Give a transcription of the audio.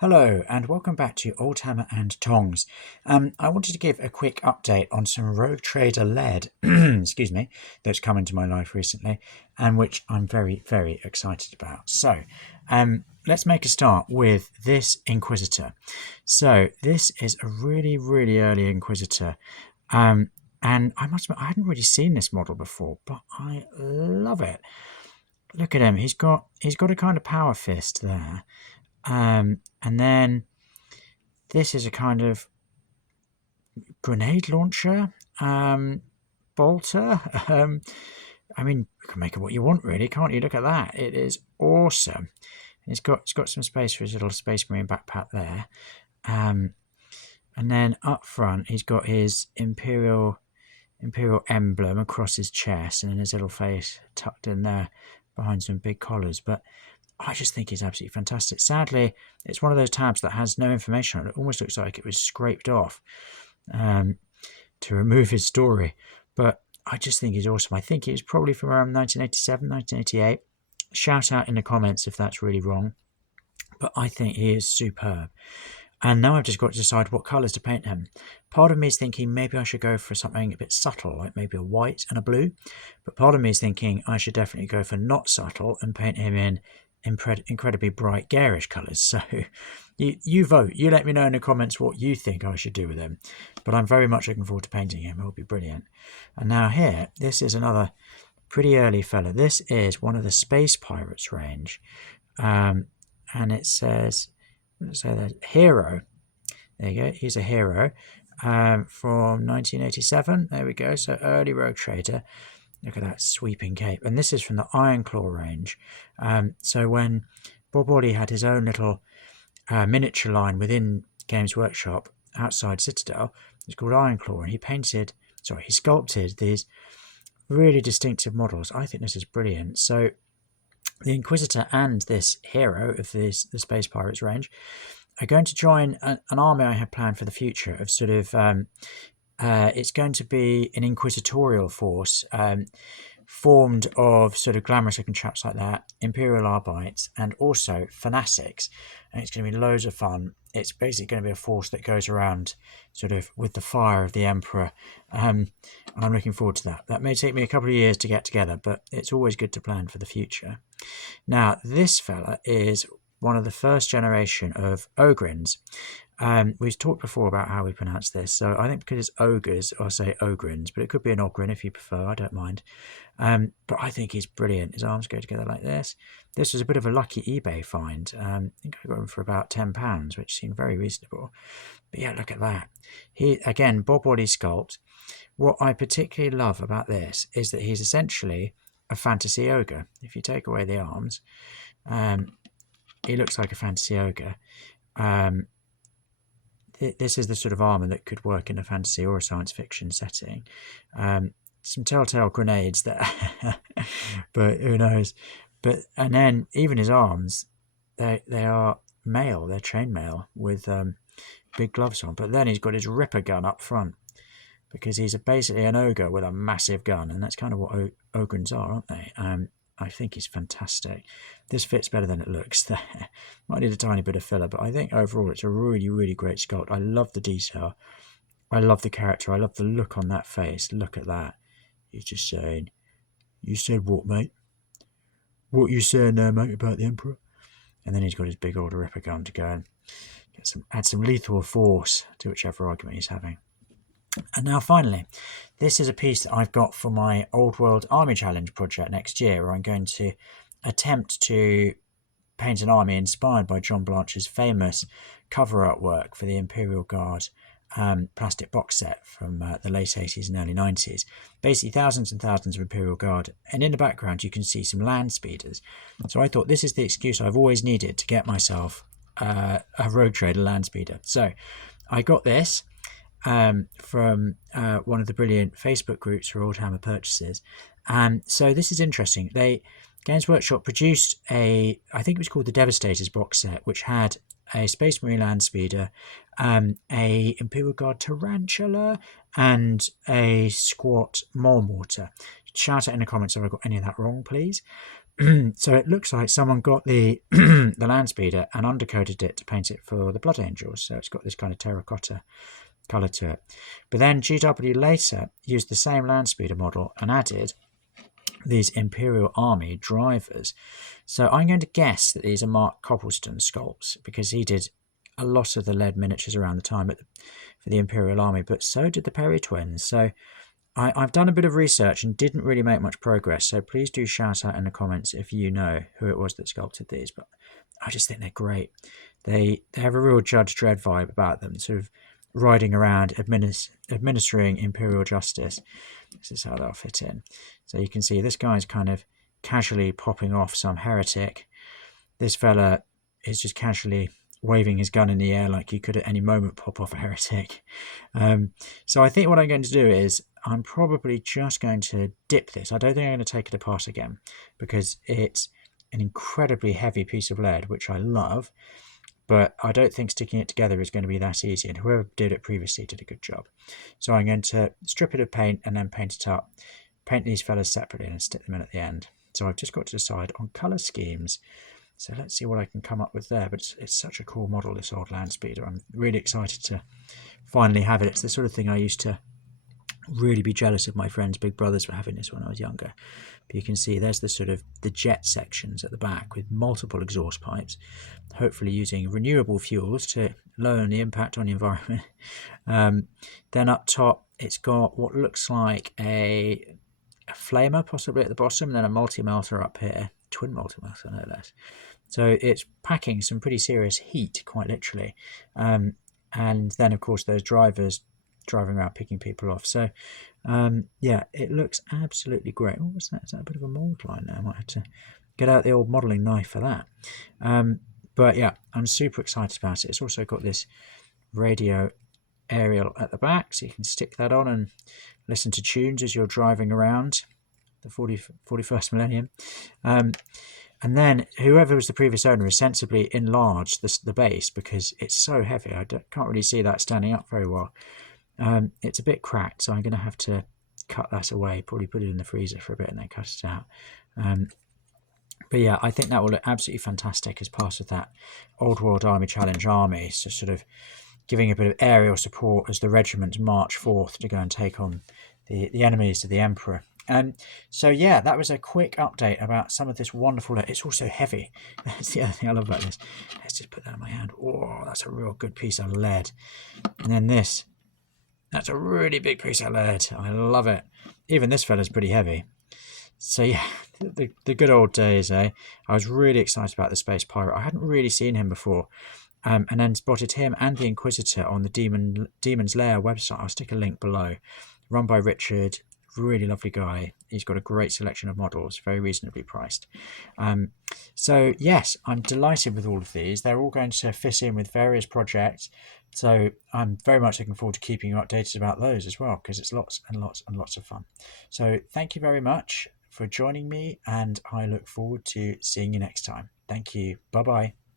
Hello and welcome back to Old Hammer and Tongs. I wanted to give a quick update on some Rogue Trader lead, excuse me, that's come into my life recently and which I'm very, very excited about. So let's make a start with this Inquisitor. So this is a really, really early Inquisitor. And I must admit, I hadn't really seen this model before, but I love it. Look at him. He's got a kind of power fist there. And then this is a kind of grenade launcher, bolter. I mean, you can make it what you want, really, can't you? Look at that; it is awesome. It's got some space for his little Space Marine backpack there, and then up front he's got his Imperial emblem across his chest, and then his little face tucked in there behind some big collars. But I just think it's absolutely fantastic. Sadly, it's one of those tabs that has no information on it. It almost looks like it was scraped off to remove his story. But I just think he's awesome. I think he was probably from around 1987, 1988. Shout out in the comments if that's really wrong. But I think he is superb. And now I've just got to decide what colours to paint him. Part of me is thinking maybe I should go for something a bit subtle, like maybe a white and a blue. But part of me is thinking I should definitely go for not subtle and paint him in incredibly bright garish colours. So you vote. You let me know in the comments what you think I should do with him. But I'm very much looking forward to painting him. It'll be brilliant. And now here, this is another pretty early fella. This is one of the Space Pirates range. And it says, hero. There you go. He's a hero from 1987. There we go. So early Rogue Trader. Look at that sweeping cape. And this is from the Iron Claw range. So when Bob Wally had his own little miniature line within Games Workshop outside Citadel, it's called Iron Claw, and he sculpted these really distinctive models. I think this is brilliant. So the Inquisitor and this hero of the Space Pirates range are going to join an army I had planned for the future of sort of it's going to be an inquisitorial force formed of sort of glamorous looking chaps like that, Imperial Arbites, and also fanatics. And it's going to be loads of fun. It's basically going to be a force that goes around sort of with the fire of the Emperor. And I'm looking forward to that. That may take me a couple of years to get together, but it's always good to plan for the future. Now, this fella is one of the first generation of ogryns. We've talked before about how we pronounce this, so I think because it's ogres, I'll say ogryns, but it could be an ogryn if you prefer, I don't mind. But I think he's brilliant. His arms go together like this. This was a bit of a lucky eBay find. I think I got him for about £10, which seemed very reasonable. But yeah, look at that. He, again, Bob Wally sculpt. What I particularly love about this is that he's essentially a fantasy ogre. If you take away the arms, he looks like a fantasy ogre. This is the sort of armour that could work in a fantasy or a science fiction setting. Some telltale grenades that, but who knows? And then even his arms, they are mail. They're chainmail with big gloves on. But then he's got his Ripper gun up front because he's basically an ogre with a massive gun, and that's kind of what ogryns are, aren't they? I think he's fantastic. This fits better than it looks there. Might need a tiny bit of filler, but I think overall it's a really, really great sculpt. I love the detail. I love the character. I love the look on that face. Look at that. He's just saying, "You said what, mate? What you saying there, mate, about the Emperor?" And then he's got his big old Ripper gun to go and add some lethal force to whichever argument he's having. And now finally, this is a piece that I've got for my Old World Army Challenge project next year, where I'm going to attempt to paint an army inspired by John Blanche's famous cover artwork for the Imperial Guard plastic box set from the late 80s and early 90s. Basically thousands and thousands of Imperial Guard, and in the background you can see some land speeders. So I thought this is the excuse I've always needed to get myself a Rogue Trader land speeder. So I got this from one of the brilliant Facebook groups for Old Hammer purchases. So this is interesting. Games Workshop produced I think it was called the Devastators box set, which had a Space Marine land speeder, a Imperial Guard tarantula, and a squat mole mortar. Shout out in the comments if I got any of that wrong, please. So it looks like someone got the the land speeder and undercoated it to paint it for the Blood Angels. So it's got this kind of terracotta colour to it. But then GW later used the same land speeder model and added these Imperial Army drivers. So I'm going to guess that these are Mark Coppleston sculpts, because he did a lot of the lead miniatures around the time for the Imperial Army, but so did the Perry twins. So I've done a bit of research and didn't really make much progress, so please do shout out in the comments if you know who it was that sculpted these. But I just think they're great. They have a real Judge Dredd vibe about them, sort of riding around administering imperial justice. This is how they'll fit in. So you can see this guy's kind of casually popping off some heretic. This fella is just casually waving his gun in the air like you could at any moment pop off a heretic. So I think what I'm going to do is I'm probably just going to dip this. I don't think I'm going to take it apart again, because it's an incredibly heavy piece of lead, which I love, but I don't think sticking it together is going to be that easy, and whoever did it previously did a good job. So I'm going to strip it of paint and then paint it up, paint these fellas separately and stick them in at the end. So I've just got to decide on colour schemes. So let's see what I can come up with there. But it's such a cool model, this old land speeder. I'm really excited to finally have it. It's the sort of thing I used to really be jealous of my friends' big brothers for having this when I was younger. But you can see there's the sort of the jet sections at the back with multiple exhaust pipes, hopefully using renewable fuels to lower the impact on the environment. Then up top, it's got what looks like a flamer possibly at the bottom, and then a multi-melter up here, twin multi-melter no less. So it's packing some pretty serious heat, quite literally. And then, of course, those drivers driving around picking people off. So, yeah, it looks absolutely great. What was that? Is that a bit of a mould line there? I might have to get out the old modelling knife for that. But, yeah, I'm super excited about it. It's also got this radio aerial at the back, so you can stick that on and listen to tunes as you're driving around the 41st millennium. And then whoever was the previous owner has sensibly enlarged the base, because it's so heavy. I can't really see that standing up very well. It's a bit cracked, so I'm going to have to cut that away, probably put it in the freezer for a bit and then cut it out. But yeah, I think that will look absolutely fantastic as part of that Old World Army Challenge army, so sort of giving a bit of aerial support as the regiments march forth to go and take on the enemies of the Emperor. So yeah, that was a quick update about some of this wonderful lead. It's also heavy. That's the other thing I love about this. Let's just put that in my hand. Oh, that's a real good piece of lead. And then this, that's a really big piece of lead. I love it. Even this fella's pretty heavy. So yeah, the good old days, eh? I was really excited about the Space Pirate. I hadn't really seen him before. And then spotted him and the Inquisitor on the Demon's Lair website. I'll stick a link below. Run by Richard. Really lovely guy. He's got a great selection of models, very reasonably priced. So yes, I'm delighted with all of these. They're all going to fit in with various projects, so I'm very much looking forward to keeping you updated about those as well, because it's lots and lots and lots of fun. So thank you very much for joining me, and I look forward to seeing you next time. Thank you. Bye bye.